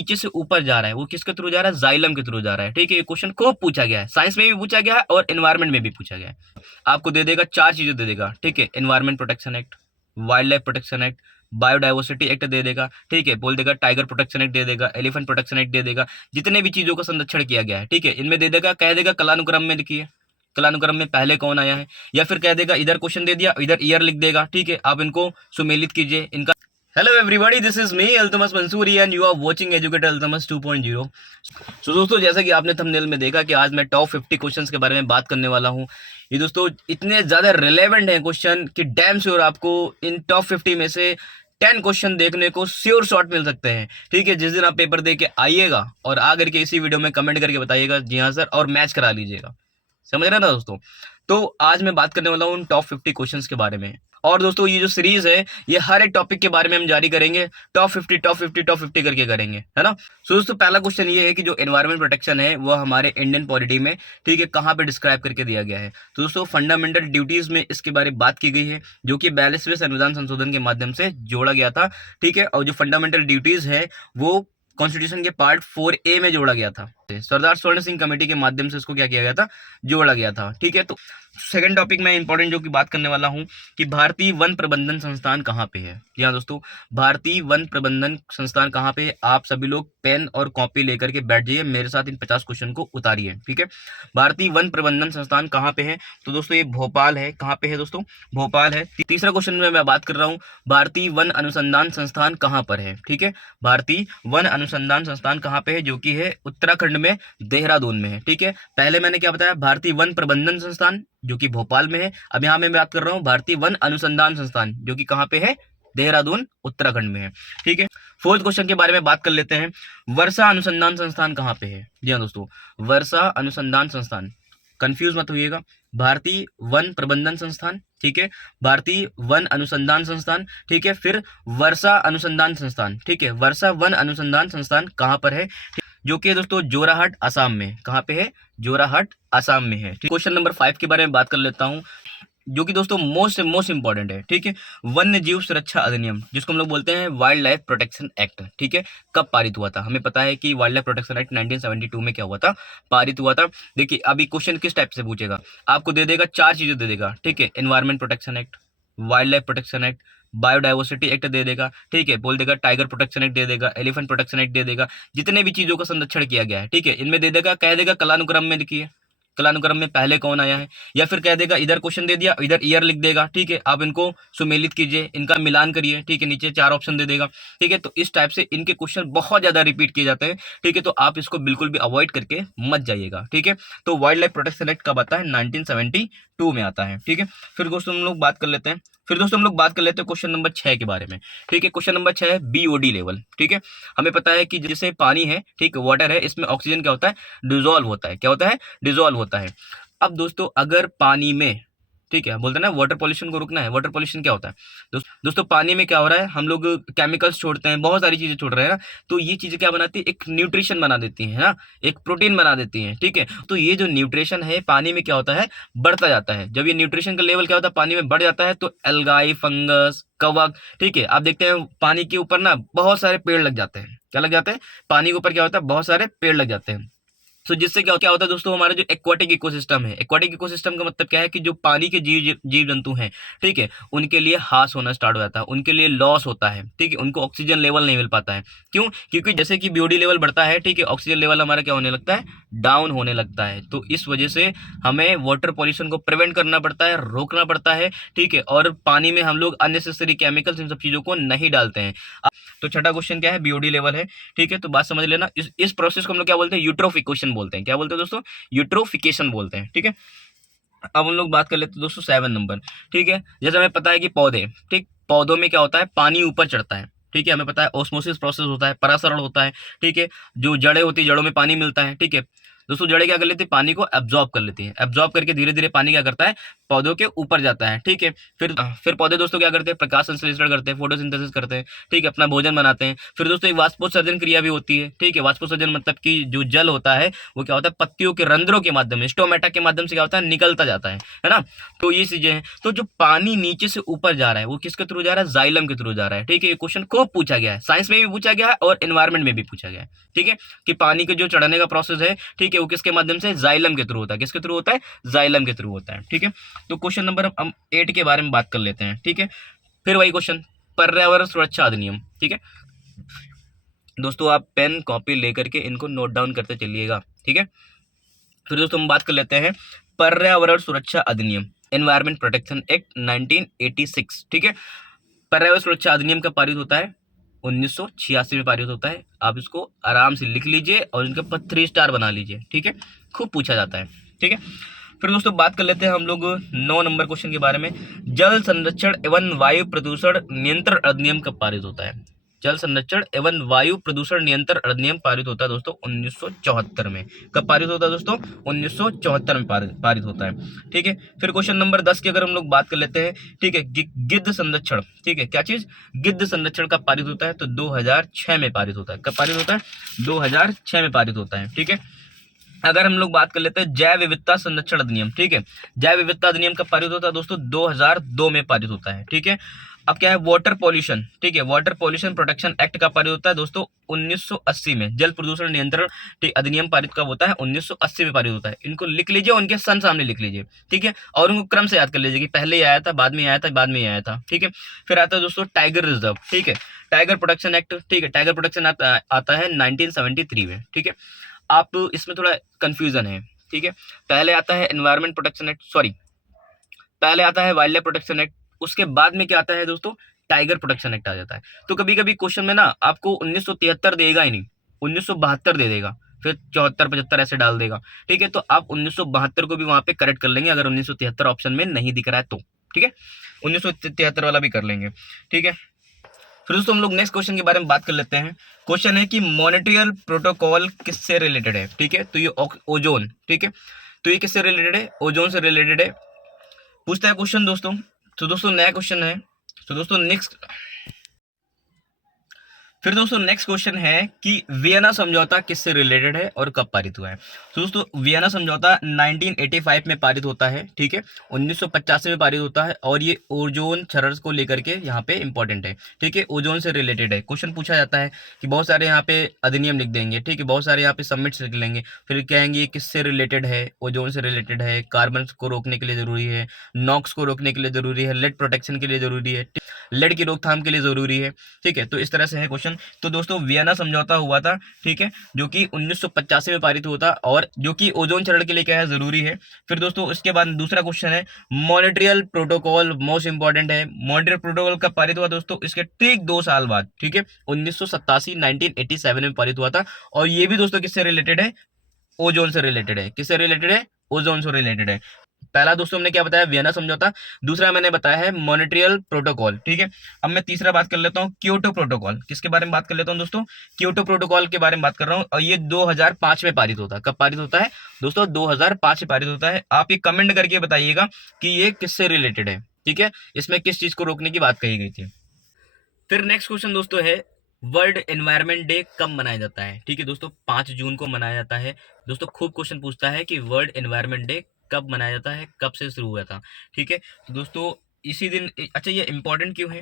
नीचे से ऊपर जा रहा है वो किसके थ्रू जा रहा है, जाइलम के थ्रू जा रहा है। ठीक है, ये क्वेश्चन खूब पूछा गया है, साइंस में भी पूछा गया है और एनवायरमेंट में भी पूछा गया है। आपको दे देगा 4 चीजें दे देगा। ठीक है, environment protection act, wildlife protection act, biodiversity act दे देगा। ठीक है, बोल देगा टाइगर प्रोटेक्शन एक्ट दे देगा, एलिफेंट प्रोटेक्शन एक्ट दे देगा, जितने भी चीजों का संरक्षण किया गया है। ठीक है, इनमें दे देगा, कह देगा कलानुक्रम में लिखिए, कलानुक्रम में पहले कौन आया है, या फिर कह देगा इधर क्वेश्चन दे दिया इधर ईयर लिख देगा। ठीक है, आप इनको सुमेलित कीजिए इनका। Hello everybody, this is me Altamas Mansuri and you are watching educate Altamas 2.0। So दोस्तों, जैसा कि आपने थंबनेल में देखा कि आज मैं टॉप 50 क्वेश्चंस के बारे में बात करने वाला हूं। ये दोस्तों इतने ज़्यादा रिलेवेंट हैं क्वेश्चन कि डैम श्योर आपको इन टॉप 50 में से 10 क्वेश्चन देखने को श्योर शॉट मिल सकते हैं। ठीक है, जिस दिन आप पेपर दे के आइएगा और आकर के इसी वीडियो में कमेंट करके बताइएगा जी हाँ सर, और मैच करा लीजिएगा। समझ रहे ना दोस्तों? तो आज मैं बात करने वाला हूँ टॉप 50 क्वेश्चंस के बारे में। और दोस्तों ये जो सीरीज है ये हर एक टॉपिक के बारे में हम जारी करेंगे, टॉप 50 टॉप 50 टॉप 50 करके करेंगे, है ना। सो दोस्तों पहला क्वेश्चन ये है कि जो एनवायरमेंट प्रोटेक्शन है वो हमारे इंडियन पॉलिटी में, ठीक है, कहाँ पे डिस्क्राइब करके दिया गया है। तो दोस्तों फंडामेंटल ड्यूटीज में इसके बारे में बात की गई है, जो कि 42वें संविधान संशोधन के माध्यम से जोड़ा गया था। ठीक है, और जो फंडामेंटल ड्यूटीज है वो कॉन्स्टिट्यूशन के पार्ट 4A में जोड़ा गया था। सरदार स्वर्ण सिंह कमेटी के माध्यम से इसको क्या किया गया था, जोड़ा गया था। ठीक है, तो सेकंड टॉपिक में इंपॉर्टेंट जो कि बात करने वाला हूं कि भारतीय वन प्रबंधन संस्थान कहाँ पे है। जी हाँ दोस्तों, भारतीय वन प्रबंधन संस्थान कहाँ पे है। आप सभी लोग पेन और कॉपी लेकर के बैठ जाइए, मेरे साथ इन 50 क्वेश्चन को उतारिए। ठीक है, भारतीय वन प्रबंधन संस्थान कहाँ पे है, तो दोस्तों ये भोपाल है। कहाँ पे है दोस्तों, भोपाल है। तीसरा क्वेश्चन में मैं बात कर रहा हूँ भारतीय वन अनुसंधान संस्थान कहाँ पर है। ठीक है, भारतीय वन अनुसंधान संस्थान कहाँ पे है, जो कि है उत्तराखंड में, देहरादून में है। ठीक है, पहले मैंने क्या बताया, भारतीय वन प्रबंधन संस्थान जो कि भोपाल में है। अब यहां मैं बात कर रहा हूं भारतीय वन अनुसंधान संस्थान जो कि कहां पे है, देहरादून उत्तराखंड में है। ठीक है, फोर्थ क्वेश्चन के बारे में बात कर लेते हैं, वर्षा अनुसंधान संस्थान कहां पे है। जी हाँ दोस्तों, वर्षा अनुसंधान संस्थान, कंफ्यूज मत होइएगा, भारतीय वन प्रबंधन संस्थान, ठीक है, भारतीय वन अनुसंधान संस्थान, ठीक है, फिर वर्षा अनुसंधान संस्थान। ठीक है, वर्षा वन अनुसंधान संस्थान कहां पर है, जो कि दोस्तों जोराहट असम में। कहां पे है, जोराहट असम में है। क्वेश्चन नंबर 5 के बारे में बात कर लेता हूं, जो कि दोस्तों मोस्ट इंपॉर्टेंट है। ठीक है, वन्य जीव सुरक्षा अधिनियम, जिसको हम लोग बोलते हैं वाइल्ड लाइफ प्रोटेक्शन एक्ट, ठीक है, कब पारित हुआ था। हमें पता है कि वाइल्ड लाइफ प्रोटेक्शन एक्ट 1972 में क्या हुआ था, पारित हुआ था। देखिए अभी क्वेश्चन किस टाइप से पूछेगा, आपको दे देगा 4 चीजें दे देगा। ठीक है, environment protection act, wildlife protection act, biodiversity act दे देगा। ठीक है, बोल देगा टाइगर प्रोटेक्शन एक्ट दे देगा, एलिफेंट प्रोटेक्शन एक्ट दे देगा, जितने भी चीजों का संरक्षण किया गया है। ठीक है, इनमें दे देगा, कह देगा कलानुक्रम में लिखिए, कलानुक्रम में पहले कौन आया है, या फिर कह देगा इधर क्वेश्चन दे दिया इधर ईयर लिख देगा। ठीक है, आप इनको सुमेलित कीजिए, इनका मिलान करिए। ठीक है, नीचे 4 ऑप्शन दे देगा। ठीक है, तो इस टाइप से इनके क्वेश्चन बहुत ज्यादा रिपीट किए जाते हैं। ठीक है, तो आप इसको बिल्कुल भी अवॉइड करके मत जाइएगा। ठीक है, तो वाइल्ड लाइफ प्रोटेक्शन एक्ट कब आता है, 1972 में आता है। ठीक है, फिर दोस्तों हम लोग बात कर लेते हैं, क्वेश्चन नंबर 6 के बारे में। ठीक है, क्वेश्चन नंबर 6 है BOD लेवल। ठीक है, हमें पता है कि जैसे पानी है, ठीक, वाटर है, इसमें ऑक्सीजन क्या होता है, डिजोल्व होता है। क्या होता है, डिजोल्व होता है। अब दोस्तों अगर पानी में, ठीक है, बोलते हैं ना वाटर पॉल्यूशन को रोकना है। वाटर पॉल्यूशन क्या होता है दोस्तों, पानी में क्या हो रहा है, हम लोग केमिकल्स छोड़ते हैं, बहुत सारी चीजें छोड़ रहे हैं ना, तो ये चीजें क्या बनाती है, एक न्यूट्रिशन बना देती है ना, एक प्रोटीन बना देती है। ठीक है, तो ये जो न्यूट्रिशन है पानी में क्या होता है, बढ़ता जाता है। जब ये न्यूट्रिशन का लेवल क्या होता है, पानी में बढ़ जाता है, तो एल्गाई, फंगस, कवक, ठीक है, आप देखते हैं पानी के ऊपर ना बहुत सारे पेड़ लग जाते हैं। क्या लग जाते हैं, पानी के ऊपर क्या होता है, बहुत सारे पेड़ लग जाते हैं। तो जिससे क्या होता है दोस्तों, हमारा जो एक्वाटिक इकोसिस्टम है, एक्वाटिक इकोसिस्टम का मतलब क्या है कि जो पानी के जीव जंतु हैं, ठीक है, उनके लिए हास होना स्टार्ट हो जाता है, उनके लिए लॉस होता है। ठीक है, उनको ऑक्सीजन लेवल नहीं मिल पाता है। क्यों, क्योंकि जैसे कि BOD लेवल बढ़ता है, ठीक है, ऑक्सीजन लेवल हमारा क्या होने लगता है, डाउन होने लगता है। तो इस वजह से हमें वाटर पॉल्यूशन को प्रिवेंट करना पड़ता है, रोकना पड़ता है। ठीक है, और पानी में हम लोग अननेसेसरी केमिकल्स, इन सब चीजों को नहीं डालते हैं। तो छठा क्वेश्चन क्या है, BOD लेवल है। ठीक है, तो बात समझ लेना, इस प्रोसेस को हम लोग क्या बोलते हैं, यूट्रोफिकेशन बोलते हैं। क्या बोलते हैं दोस्तों, यूट्रोफिकेशन बोलते हैं। ठीक है, अब हम लोग बात कर लेते हैं दोस्तों 7 नंबर। ठीक है, जैसे हमें पता है कि पौधे, ठीक, पौधों में क्या होता है, पानी ऊपर चढ़ता है। ठीक है, हमें पता है ऑस्मोसिस प्रोसेस होता है, परासरण होता है। ठीक है, जो जड़ें होती है, जड़ों में पानी मिलता है। ठीक है, दोस्तों जड़ें क्या कर लेती है, पानी को एब्जॉर्ब कर लेती है, एब्जॉर्ब करके धीरे धीरे पानी क्या करता है, पौधों के ऊपर जाता है। ठीक है, फिर पौधे दोस्तों क्या करते हैं, प्रकाश संश्लेषण करते हैं, फोटोसिंथेसिस करते हैं। ठीक है, अपना भोजन बनाते हैं। फिर दोस्तों एक वाष्पोत्सर्जन क्रिया भी होती है। ठीक है, वाष्पोत्सर्जन मतलब कि जो जल होता है वो क्या होता है, पत्तियों के रंध्रों के माध्यम में, स्टोमेटा के माध्यम से क्या होता है, निकलता जाता है ना। तो ये चीजें हैं। तो जो पानी नीचे से ऊपर जा रहा है वो किसके थ्रू जा रहा है, जाइलम के थ्रू जा रहा है। ठीक है, ये क्वेश्चन खूब पूछा गया है, साइंस में भी पूछा गया है और एनवायरमेंट में भी पूछा गया है। ठीक है, कि पानी के जो चढ़ने का प्रोसेस है, ठीक है, वो किसके माध्यम से, जाइलम के थ्रू होता है। किसके थ्रू होता है, जाइलम के थ्रू होता है। ठीक है, तो क्वेश्चन नंबर हम 8 के बारे में बात कर लेते हैं। ठीक है, फिर वही क्वेश्चन, पर्यावरण सुरक्षा अधिनियम। ठीक है दोस्तों, आप पेन कॉपी लेकर के इनको नोट डाउन करते चलिएगा। ठीक है, फिर दोस्तों हम बात कर लेते हैं पर्यावरण सुरक्षा अधिनियम, एनवायरमेंट प्रोटेक्शन एक्ट 1986। ठीक है, पर्यावरण सुरक्षा अधिनियम कब पारित होता है, 1986 में पारित होता है। आप इसको आराम से लिख लीजिए और इनके ऊपर 3 स्टार बना लीजिए। ठीक है, खूब पूछा जाता है। ठीक है, फिर दोस्तों बात कर लेते हैं हम लोग 9 नंबर क्वेश्चन के बारे में, जल संरक्षण एवं वायु प्रदूषण नियंत्रण अधिनियम कब पारित होता है। जल संरक्षण एवं वायु प्रदूषण नियंत्रण अधिनियम पारित होता है दोस्तों 1974 में। कब पारित होता है दोस्तों, 1974 में पारित होता है। ठीक है, फिर क्वेश्चन नंबर 10 की अगर हम लोग बात कर लेते हैं। ठीक है, गिद्ध संरक्षण। ठीक है, क्या चीज, गिद्ध संरक्षण कब पारित होता है, तो 2006 में पारित होता है। कब पारित होता है, 2006 में पारित होता है। ठीक है, अगर हम लोग बात कर लेते हैं जैव विविधता संरक्षण अधिनियम। ठीक है, जैव विविधता अधिनियम कब पारित होता है दोस्तों, 2002 में पारित होता है। ठीक है, अब क्या है, वाटर पॉल्यूशन। ठीक है, वाटर पॉल्यूशन प्रोटेक्शन एक्ट का पारित होता है दोस्तों 1980 में। जल प्रदूषण नियंत्रण अधिनियम पारित कब होता है, 1980 में पारित होता है। इनको लिख लीजिए, उनके सन सामने लिख लीजिए। ठीक है, और उनको क्रम से याद कर लीजिए कि पहले ही आया था, बाद में आया था, बाद में आया था। ठीक है, फिर आता है दोस्तों टाइगर रिजर्व। ठीक है, टाइगर प्रोटेक्शन एक्ट। ठीक है, टाइगर प्रोटेक्शन आता है 1973 में। ठीक है, आप इसमें थोड़ा कंफ्यूजन है। ठीक है, पहले आता है एनवायरमेंट प्रोटेक्शन एक्ट, सॉरी पहले आता है वाइल्ड लाइफ प्रोटेक्शन एक्ट, उसके बाद में क्या आता है दोस्तों, टाइगर प्रोटेक्शन एक्ट आ जाता है। तो कभी कभी क्वेश्चन में ना आपको 1973 देगा ही नहीं, 1972 दे देगा, फिर 74 75 ऐसे डाल देगा। ठीक है, तो आप 1972 को भी वहां पे करेक्ट कर लेंगे अगर 1973 ऑप्शन में नहीं दिख रहा है तो। ठीक है, 1973 वाला भी कर लेंगे। ठीक है, फिर दोस्तों हम लोग नेक्स्ट क्वेश्चन के बारे में बात कर लेते हैं। क्वेश्चन है कि मॉनिट्रियल प्रोटोकॉल किससे रिलेटेड है। ठीक है, तो ये ओजोन। ठीक है, तो ये किससे रिलेटेड है, ओजोन से रिलेटेड है, पूछता है क्वेश्चन दोस्तों। तो दोस्तों नया क्वेश्चन है। तो दोस्तों नेक्स्ट क्वेश्चन है कि वियना समझौता किससे रिलेटेड है और कब पारित हुआ है। तो दोस्तों वियना समझौता 1985 में पारित होता है। ठीक है, 1985 में पारित होता है और ये ओजोन क्षरण को लेकर के यहाँ पे इंपॉर्टेंट है। ठीक है, ओजोन से रिलेटेड है। क्वेश्चन पूछा जाता है कि बहुत सारे यहाँ पे अधिनियम लिख देंगे। ठीक है, बहुत सारे यहाँ पे सबमिट्स लिख लेंगे, फिर कहेंगे ये किससे रिलेटेड है, ओजोन से रिलेटेड है, कार्बन को रोकने के लिए जरूरी है, नॉक्स को रोकने के लिए जरूरी है, लेड प्रोटेक्शन के लिए जरूरी है, लेड की रोकथाम के लिए जरूरी है। ठीक है, तो इस तरह से है क्वेश्चन। तो दोस्तों वियना समझौता हुआ था। ठीक है, जो कि 1985 में पारित हुआ था और जो कि ओजोन क्षरण के लिए क्या है, जरूरी है। फिर दोस्तों उसके बाद दूसरा क्वेश्चन है मॉनिट्रियल प्रोटोकॉल, मोस्ट इंपॉर्टेंट है। मॉनिट्रियल प्रोटोकॉल कब पारित हुआ दोस्तों, इसके ठीक 2 साल बाद। ठीक है, 1987 में पारित हुआ था और ये भी दोस्तों किससे रिलेटेड है, ओजोन से रिलेटेड है। किससे रिलेटेड है, ओजोन से रिलेटेड है। पहला दोस्तों हमने क्या बताया, वियना समझौता, दूसरा मैंने बताया है मॉनिट्रियल प्रोटोकॉल। ठीक है, अब मैं तीसरा बात कर लेता हूँ क्योटो प्रोटोकॉल। किसके बारे में बात कर लेता हूँ दोस्तों, क्योटो प्रोटोकॉल के बारे में बात कर रहा हूँ और ये 2005 में पारित होता है। कब पारित होता है दोस्तों, 2005 में पारित होता है। आप ये कमेंट करके बताइएगा कि ये किससे रिलेटेड है। ठीक है, इसमें किस चीज को रोकने की बात कही गई थी। फिर नेक्स्ट क्वेश्चन दोस्तों है वर्ल्ड एनवायरनमेंट डे कब मनाया जाता है। ठीक है दोस्तों, 5 जून को मनाया जाता है। दोस्तों खूब क्वेश्चन पूछता है कि वर्ल्ड एनवायरनमेंट डे कब मनाया जाता है, कब से शुरू हुआ था। ठीक है, तो दोस्तों इसी दिन, अच्छा ये इंपॉर्टेंट क्यों है,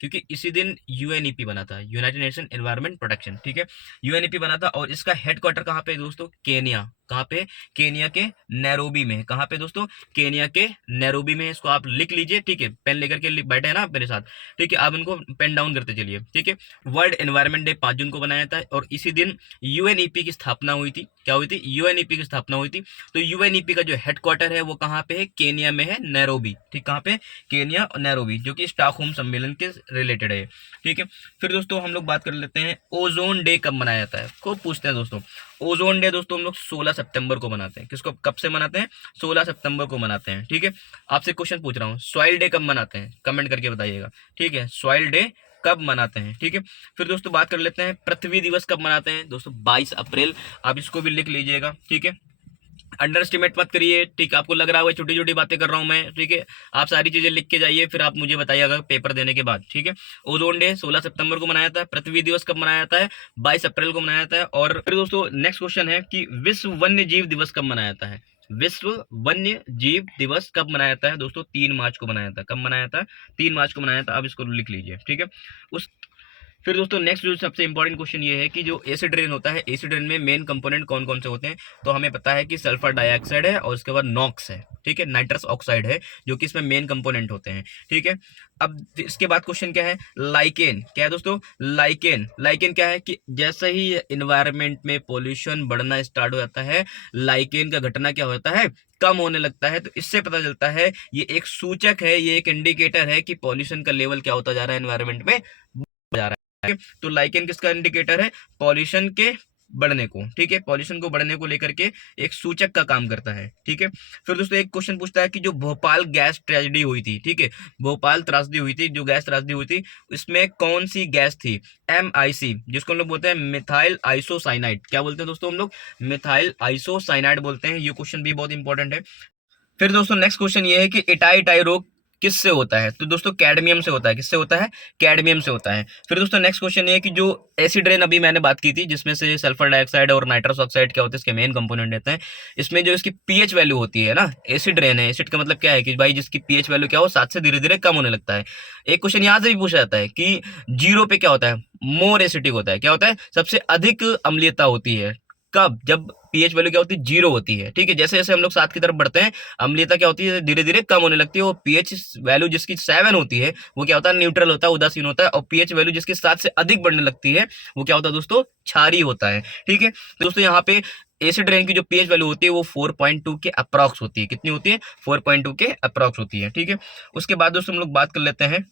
क्योंकि इसी दिन यूएनईपी बना था, यूनाइटेड नेशन एनवायरनमेंट प्रोटेक्शन। ठीक है, यूएनईपी बना था और इसका हेडक्वार्टर कहाँ पे दोस्तों, केनिया। कहाँ पे, केनिया के नैरोबी में। कहाँ पे दोस्तों, केनिया के नैरोबी में। इसको आप लिख लीजिए। ठीक है, पेन लेकर के बैठे हैं ना आप मेरे साथ। ठीक है, आप इनको पेन डाउन करते चलिए। ठीक है, वर्ल्ड एनवायरनमेंट डे 5 जून को बनाया था और इसी दिन यूएनईपी की स्थापना हुई थी। क्या हुई थी, यूएनईपी की स्थापना हुई थी। तो यूएनईपी का जो हेडक्वार्टर है वो कहाँ पे है, केनिया में है, नैरोबी। ठीक, कहाँ पे, केनिया और नैरोबी, जो कि स्टॉकहोम सम्मेलन के रिलेटेड है। ठीक है, फिर दोस्तों हम लोग बात कर लेते हैं ओजोन डे कब मनाया जाता है। खूब पूछते हैं दोस्तों, ओजोन डे दोस्तों हम लोग 16 सितंबर को मनाते हैं। किसको, कब से मनाते हैं, 16 सितंबर को मनाते हैं। ठीक है, आपसे क्वेश्चन पूछ रहा हूँ, सॉइल डे कब मनाते हैं, कमेंट करके बताइएगा। ठीक है, सॉइल डे कब मनाते हैं, ठीक है। फिर दोस्तों बात कर लेते हैं पृथ्वी दिवस कब मनाते हैं दोस्तों, 22 अप्रैल। आप इसको भी लिख लीजिएगा, ठीक है। अंडर एस्टिमेट मत करिए, ठीक। आपको लग रहा होगा छोटी छोटी बातें कर रहा हूं मैं, ठीक है। आप सारी चीजें लिख के जाइए, फिर आप मुझे बताइएगा पेपर देने के बाद, ठीक है। ओजोन डे 16 सितंबर को मनाया जाता है। पृथ्वी दिवस कब मनाया जाता है, 22 अप्रैल को मनाया जाता है। और फिर दोस्तों नेक्स्ट क्वेश्चन है कि विश्व वन्य जीव दिवस कब मनाया जाता है। विश्व वन्य जीव दिवस कब मनाया जाता है दोस्तों, 3 मार्च को मनाया जाता है। कब मनाया जाता है, 3 मार्च को मनाया जाता है। आप इसको लिख लीजिए, ठीक है। उस फिर दोस्तों नेक्स्ट जो सबसे इंपॉर्टेंट क्वेश्चन ये है कि जो एसिड रेन होता है, एसिड रेन में मेन कंपोनेंट कौन कौन से होते हैं। तो हमें पता है कि सल्फर डाइऑक्साइड है और उसके बाद नॉक्स है, ठीक है, नाइट्रस ऑक्साइड है, जो कि इसमें मेन कंपोनेंट होते हैं, ठीक है। अब इसके बाद क्वेश्चन क्या है, लाइकेन क्या है दोस्तों, लाइकेन। लाइकेन क्या है कि जैसे ही एनवायरमेंट में पोल्यूशन बढ़ना स्टार्ट हो जाता है, लाइकेन का घटना क्या होता है, कम होने लगता है। तो इससे पता चलता है, ये एक सूचक है, ये एक इंडिकेटर है कि पॉल्यूशन का लेवल क्या होता जा रहा है एनवायरमेंट में, जा रहा है। तो लाइकेन किसका इंडिकेटर है, पॉल्यूशन के बढ़ने को, ठीक है, पॉल्यूशन को बढ़ने को लेकर के एक सूचक का काम करता है, ठीक है। फिर दोस्तों एक क्वेश्चन पूछता है कि जो भोपाल गैस ट्रेजेडी हुई थी, ठीक है, भोपाल त्रासदी हुई थी, जो गैस त्रासदी हुई थी, इसमें कौन सी गैस थी, MIC, जिसको हम लोग बोलते हैं मिथाइल आइसोसाइनाइड। क्या बोलते हैं दोस्तों हम लोग, मिथाइल आइसोसाइनाइड बोलते हैं। ये क्वेश्चन भी बहुत इंपॉर्टेंट है। फिर दोस्तों नेक्स्ट क्वेश्चन ये है कि इटाई रोग किससे होता है। तो दोस्तों कैडमियम से होता है। किससे होता है, कैडमियम से होता है। फिर दोस्तों नेक्स्ट क्वेश्चन ये है कि जो एसिड रेन अभी मैंने बात की थी, जिसमें से सल्फर डाइऑक्साइड और नाइट्रस ऑक्साइड क्या होते हैं, इसके मेन कंपोनेंट रहते हैं। इसमें जो इसकी पीएच वैल्यू होती है ना, एसिड रेन है, एसिड का मतलब क्या है कि भाई जिसकी पीएच वैल्यू क्या हो, 7 से धीरे धीरे कम होने लगता है। एक क्वेश्चन यहाँ से भी पूछा जाता है कि 0 पे क्या होता है, मोर एसिडिक होता है। क्या होता है, सबसे अधिक अम्लीयता होती है। कब, जब पीएच वैल्यू क्या होती है, 0 होती है, ठीक है। जैसे जैसे हम लोग 7 की तरफ बढ़ते हैं, अम्लीयता क्या होती है, धीरे धीरे कम होने लगती है। और पीएच वैल्यू जिसकी 7 होती है, वो क्या होता है, न्यूट्रल होता है, उदासीन होता है। और पीएच वैल्यू जिसकी 7 से अधिक बढ़ने लगती है, वो क्या होता है दोस्तों, क्षारीय होता है, ठीक है। तो दोस्तों यहाँ पे एसिड रेन की जो पीएच वैल्यू होती है वो 4.2 के अप्रॉक्स होती है। कितनी होती है, 4.2 के अप्रॉक्स होती है, ठीक है। उसके बाद दोस्तों हम लोग बात कर लेते हैं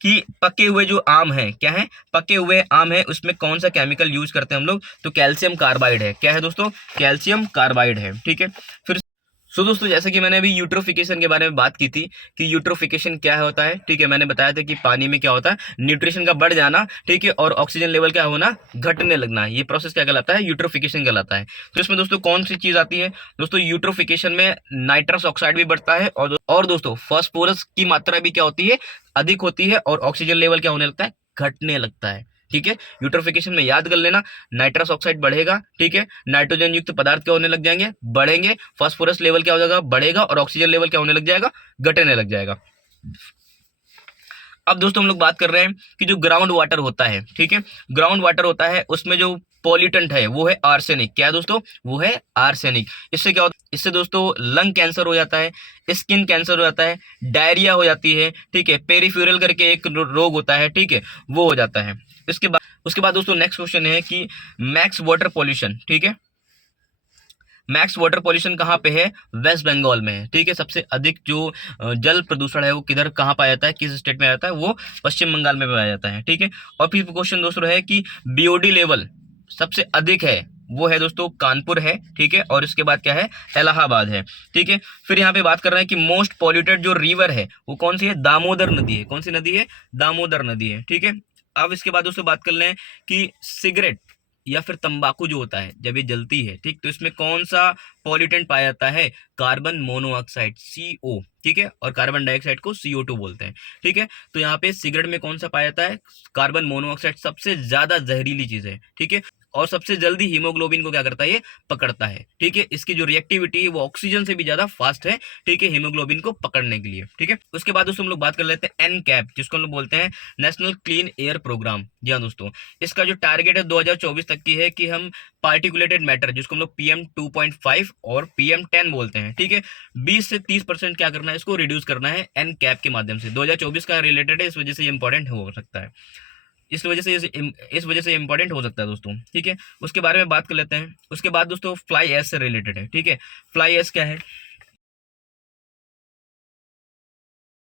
कि पके हुए जो आम है, क्या है, पके हुए आम है, उसमें कौन सा केमिकल यूज करते हैं हम लोग। तो कैल्शियम कार्बाइड है। क्या है दोस्तों, कैल्शियम कार्बाइड है, ठीक है। फिर दोस्तों जैसे कि मैंने अभी यूट्रोफिकेशन के बारे में बात की थी कि यूट्रोफिकेशन क्या होता है, ठीक है। मैंने बताया था कि पानी में क्या होता है, न्यूट्रिशन का बढ़ जाना, ठीक है, और ऑक्सीजन लेवल क्या होना, घटने लगना। ये प्रोसेस क्या कहलाता है, यूट्रोफिकेशन कहलाता है। तो इसमें दोस्तों कौन सी चीज आती है दोस्तों, यूट्रोफिकेशन में नाइट्रस ऑक्साइड भी बढ़ता है, और दोस्तों फास्फोरस की मात्रा भी क्या होती है, अधिक होती है, और ऑक्सीजन लेवल क्या होने लगता है, घटने लगता है, ठीक है। यूट्रोफिकेशन में याद कर लेना, नाइट्रस ऑक्साइड बढ़ेगा, ठीक है, नाइट्रोजन युक्त पदार्थ क्या होने लग जाएंगे, बढ़ेंगे, फास्फोरस लेवल क्या हो जाएगा, बढ़ेगा, और ऑक्सीजन लेवल क्या होने लग जाएगा, घटने लग जाएगा। अब दोस्तों हम लोग बात कर रहे हैं कि जो ग्राउंड वाटर होता है, ठीक है, ग्राउंड वाटर होता है, उसमें जो पॉल्यूटेंट है वो है आर्सेनिक। क्या है दोस्तों, वो है आर्सेनिक। इससे क्या होता है, इससे दोस्तों लंग कैंसर हो जाता है, स्किन कैंसर हो जाता है, डायरिया हो जाती है, ठीक है, पेरीफ्यूरल करके एक रोग होता है, ठीक है, वो हो जाता है। उसके बाद दोस्तों नेक्स्ट क्वेश्चन है कि मैक्स वाटर पॉल्यूशन, ठीक है, मैक्स वाटर पॉल्यूशन कहाँ पे है, वेस्ट बंगाल में है, ठीक है। सबसे अधिक जो जल प्रदूषण है वो किधर कहाँ पाया जाता है, किस स्टेट में आता है, वो पश्चिम बंगाल में पाया जाता है, ठीक है। और फिर क्वेश्चन दोस्तों है कि बीओडी लेवल सबसे अधिक है, वो है दोस्तों कानपुर है, ठीक है। और इसके बाद क्या है, इलाहाबाद है, ठीक है। फिर यहाँ पे बात कर रहे हैं कि मोस्ट पॉल्यूटेड जो रिवर है वो कौन सी है, दामोदर नदी है। कौन सी नदी है, दामोदर नदी है, ठीक है। अब इसके बाद दोस्तों बात कर लें कि सिगरेट या फिर तंबाकू जो होता है जब ये जलती है, ठीक, तो इसमें कौन सा पॉल्यूटेंट पाया जाता है, कार्बन मोनोऑक्साइड CO, ठीक है, और कार्बन डाइऑक्साइड को CO2 बोलते हैं, ठीक है। तो यहाँ पे सिगरेट में कौन सा पाया जाता है, कार्बन मोनोऑक्साइड सबसे ज्यादा जहरीली चीज है, ठीक है, और सबसे जल्दी हीमोग्लोबिन को क्या करता है, ये पकड़ता है, ठीक है। इसकी जो रिएक्टिविटी है वो ऑक्सीजन से भी ज्यादा फास्ट है, ठीक है, हीमोग्लोबिन को पकड़ने के लिए, ठीक है। उसके बाद दोस्तों हम लोग बात कर लेते हैं NCAP, जिसको हम लोग बोलते हैं नेशनल क्लीन एयर प्रोग्राम। जी हाँ दोस्तों, इसका जो टारगेट है 2024 तक की है कि हम पार्टिकुलेटेड मैटर, जिसको हम लोग PM 2.5 और PM 10 बोलते हैं, ठीक है, 20 से 30% क्या करना है, इसको रिड्यूस करना है NCAP के माध्यम से। 2024 का रिलेटेड है, इस वजह से ये इंपॉर्टेंट हो सकता है, इस वजह से इंपॉर्टेंट हो सकता है दोस्तों, ठीक है। उसके बारे में बात कर लेते हैं। उसके बाद दोस्तों फ्लाई एश से रिलेटेड है, ठीक है। फ्लाई एश क्या है,